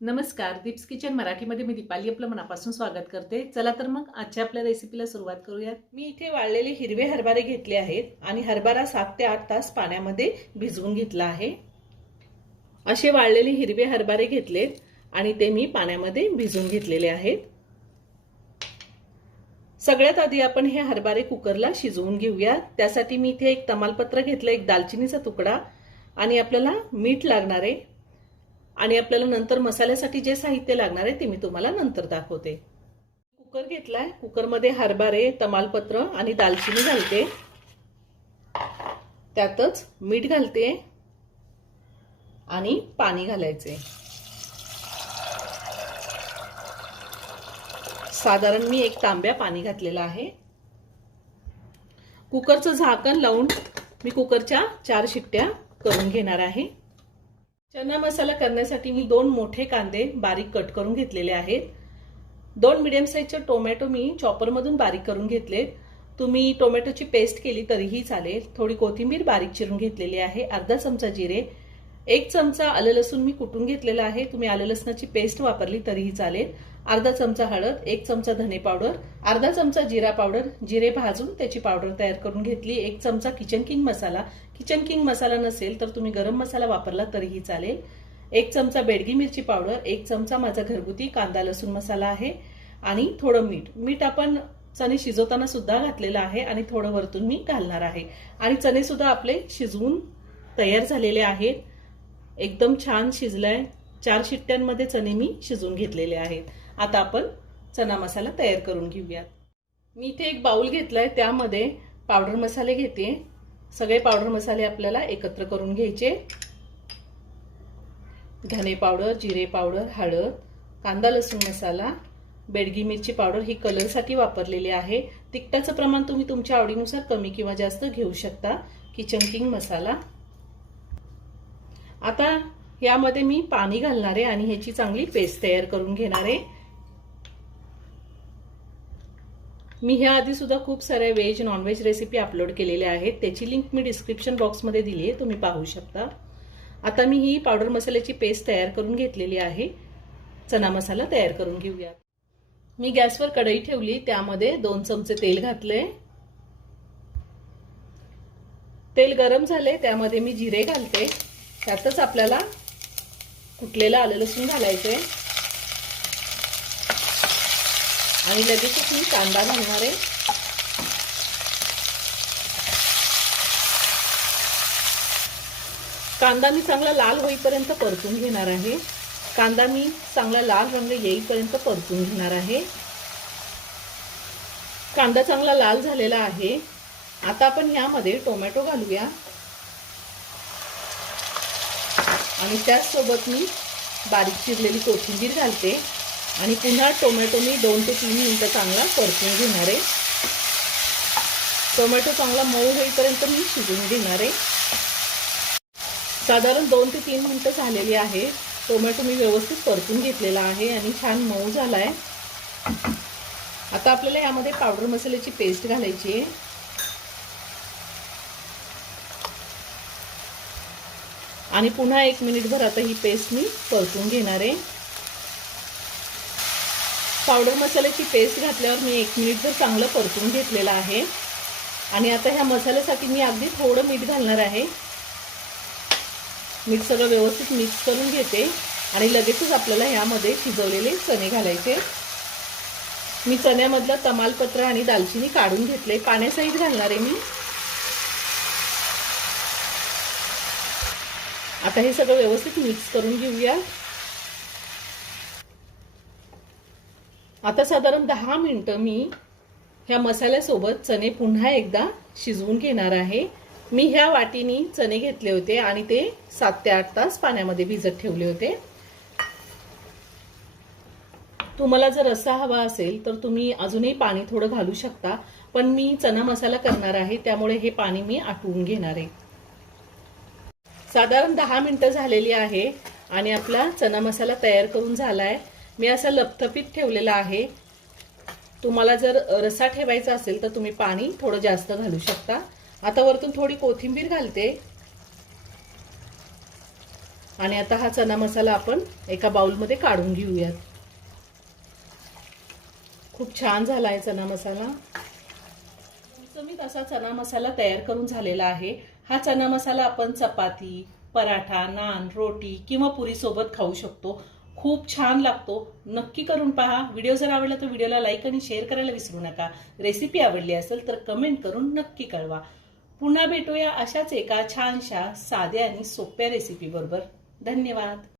नमस्कार, दीप्स किचन मराठीमध्ये मी दीपाली आपलं मनापासून स्वागत करते। चला तर मग आजच्या आपल्या रेसिपीला सुरुवात करूयात। मी इथे वाळलेले हिरवे हरभरे घेतले आहेत आणि हरभरा 7 ते 8 तास पाण्यामध्ये भिजवून घेतला आहे। असे वाळलेले हिरवे हरभरे घेतलेत आणि ते मी पाण्यामध्ये भिजवून घेतलेले आहेत। सगळ्यात आधी आपण हे हरभरे कुकरला शिजवून घेऊया। त्यासाठी मी इथे एक तमालपत्र घेतलं, एक दालचिनीचा तुकडा आणि आपल्याला मीठ लागणार आहे आणि आपल्याला नंतर मसाल्यासाठी जे साहित्य लागणार आहे ते मी तुम्हाला नंतर दाखवते। कुकर घेतलाय, कुकरमध्ये हरभरे, तमालपत्र आणि दालचिनी घालते, त्यातच मीठ घालते आणि पाणी घालायचे। साधारण मी 1 तांब्या पाणी घातलेलं आहे। कुकरचं झाकण लावून मी कुकरच्या 4 शिट्ट्या करून घेणार आहे। चना मसाला करण्यासाठी मी 2 मोठे कांदे बारीक कट करून घेतलेले आहेत। 2 मीडियम साइजचे टोमॅटो मी चॉपर मधून बारीक करून घेतले। तुम्ही टोमॅटोची पेस्ट केली तरीही चालेल। थोडी कोथिंबीर बारीक चिरून घेतलेली आहे। अर्धा चमचा जिरे, 1 चमचा आलं लसूण मी कुटून घेतलेला आहे। तुम्ही आलं लसणाची पेस्ट वापरली तरीही चालेल। अर्धा चमचा हळद, 1 चमचा धने पावडर, अर्धा चमचा जिरा पावडर, जिरे भाजून त्याची पावडर तयार करून घेतली। 1 चमचा किचन किंग मसाला, किचन किंग मसाला नसेल तर तुम्ही गरम मसाला वापरला तरीही चालेल। 1 चमचा बेडगी मिरची पावडर, 1 चमचा माझा घरगुती कांदा लसूण मसाला आहे आणि थोडं मीठ आपण चणे शिजवताना सुद्धा घातलेलं आहे आणि थोडं वरतून मी घालणार आहे। आणि चणे सुद्धा आपले शिजवून तयार झालेले आहेत। एकदम छान शिजलाय। 4 शिट्ट्यांमध्ये चणे मी शिजवून घेतलेले आहेत। आता आपण चना मसाला तयार करून घेऊयात। मी इथे एक बाउल घेतलाय, त्यामध्ये पावडर मसाले घेते। सगळे पावडर मसाले आपल्याला एकत्र करून घ्यायचे। धने पावडर, जिरे पावडर, हळद, कांदा लसूण मसाला, बेडगी मिरची पावडर ही कलरसाठी वापरलेली आहे। तिखटाचं प्रमाण तुम्ही तुमच्या आवडीनुसार कमी किंवा जास्त घेऊ शकता। किचन किंग मसाला। आता यामध्ये मी पाणी घालणार आहे आणि ह्याची चांगली पेस्ट तयार करून घेणार आहे। मी ह्या आधी सुद्धा खूप साऱ्या veg non veg recipe upload केलेल्या आहेत, त्याची लिंक मी डिस्क्रिप्शन बॉक्समध्ये दिली आहे, तुम्ही पाहू शकता। आता मी ही पावडर मसाल्याची पेस्ट तयार करून घेतलेली आहे। चना मसाला तयार करून घेऊया। मी गॅसवर कढई ठेवली, त्यामध्ये 2 चमचे तेल घातले। तेल गरम झाले, त्यामध्ये मी जिरे घालते। त्यातच आपल्याला कुटलेलं आलं लसूण घालायचे आणि लगेचच मी कांदा घालणार आहे। कांदा मी चांगला लाल होईपर्यंत परतून घेणार आहे। कांदा मी चांगला लाल रंग येईपर्यंत परतून घेणार आहे। कांदा चांगला लाल झालेला आहे। आता आपण यामध्ये टोमॅटो घालूया आणि त्याचसोबत मी बारीक चिरलेली कोथिंबीर घालते आणि पुन्हा टोमॅटो मी 2 ते 3 मिनिटं चांगला परतून घेणार आहे। टोमॅटो चांगला मऊ होईपर्यंत मी शिजवून घेणार आहे। साधारण 2 ते 3 मिनिटं झालेली आहे। टोमॅटो मी व्यवस्थित परतून घेतलेला आहे आणि छान मऊ झालाय। आता आपल्याला यामध्ये पावडर मसाल्याची पेस्ट घालायची आहे आणि पुन्हा 1 मिनिटभर आता ही पेस्ट मी परतून घेणार आहे। पावडर मसाल्याची पेस्ट घातल्यावर मी 1 मिनिटभर चांगलं परतून घेतलेलं आहे आणि आता ह्या मसाल्यासाठी मी अगदी थोडं मीठ घालणार आहे। मीठ सगळं व्यवस्थित मिक्स करून घेते आणि लगेचच आपल्याला यामध्ये शिजवलेले चणे घालायचे। मी चण्यामधलं तमालपत्र आणि दालचिनी काढून घेतले, पाण्यासहित घालणार आहे मी। आता हे सगळं व्यवस्थित मिक्स करून घेऊया। आता साधारण 10 मिनिटं मी ह्या मसाल्यासोबत चणे पुन्हा एकदा शिजवून घेणार आहे। मी ह्या वाटीनी चणे घेतले होते आणि ते 7 ते 8 तास पाण्यामध्ये भिजत ठेवले होते। तुम्हाला जर रस्सा हवा असेल तर तुम्ही अजूनही पाणी थोडं घालू शकता, पण मी चना मसाला करणार आहे त्यामुळे हे पाणी मी आटवून घेणार आहे। साधारण 10 मिनिटं झालेली आहे आणि आपला चना मसाला तयार करून झालाय। मी असा लपथपीत ठेवलेला आहे। तुम्हाला जर रस्सा ठेवायचा असेल तर तुम्ही पाणी थोडं जास्त घालू शकता। आता वरतून थोडी कोथिंबीर घालते आणि आता हा चना मसाला आपण एका बाउलमध्ये काढून घेऊयात. खूप छान झाला आहे चना मसाला. चमचमीत असा चना मसाला तयार करून झालेला आहे. हा चना मसाला आपण चपाती, पराठा, नान, रोटी किंवा पुरी सोबत खाऊ शकतो. खूप छान लागतो. नक्की करून पहा. व्हिडिओ जर आवडला तर व्हिडिओला लाईक आणि शेअर करायला विसरू नका. रेसिपी आवडली असेल तर कमेंट करून नक्की कळवा. पुन्हा भेटूया अशाच एका छानशा साध्या आणि सोप्या रेसिपी बरोबर. धन्यवाद.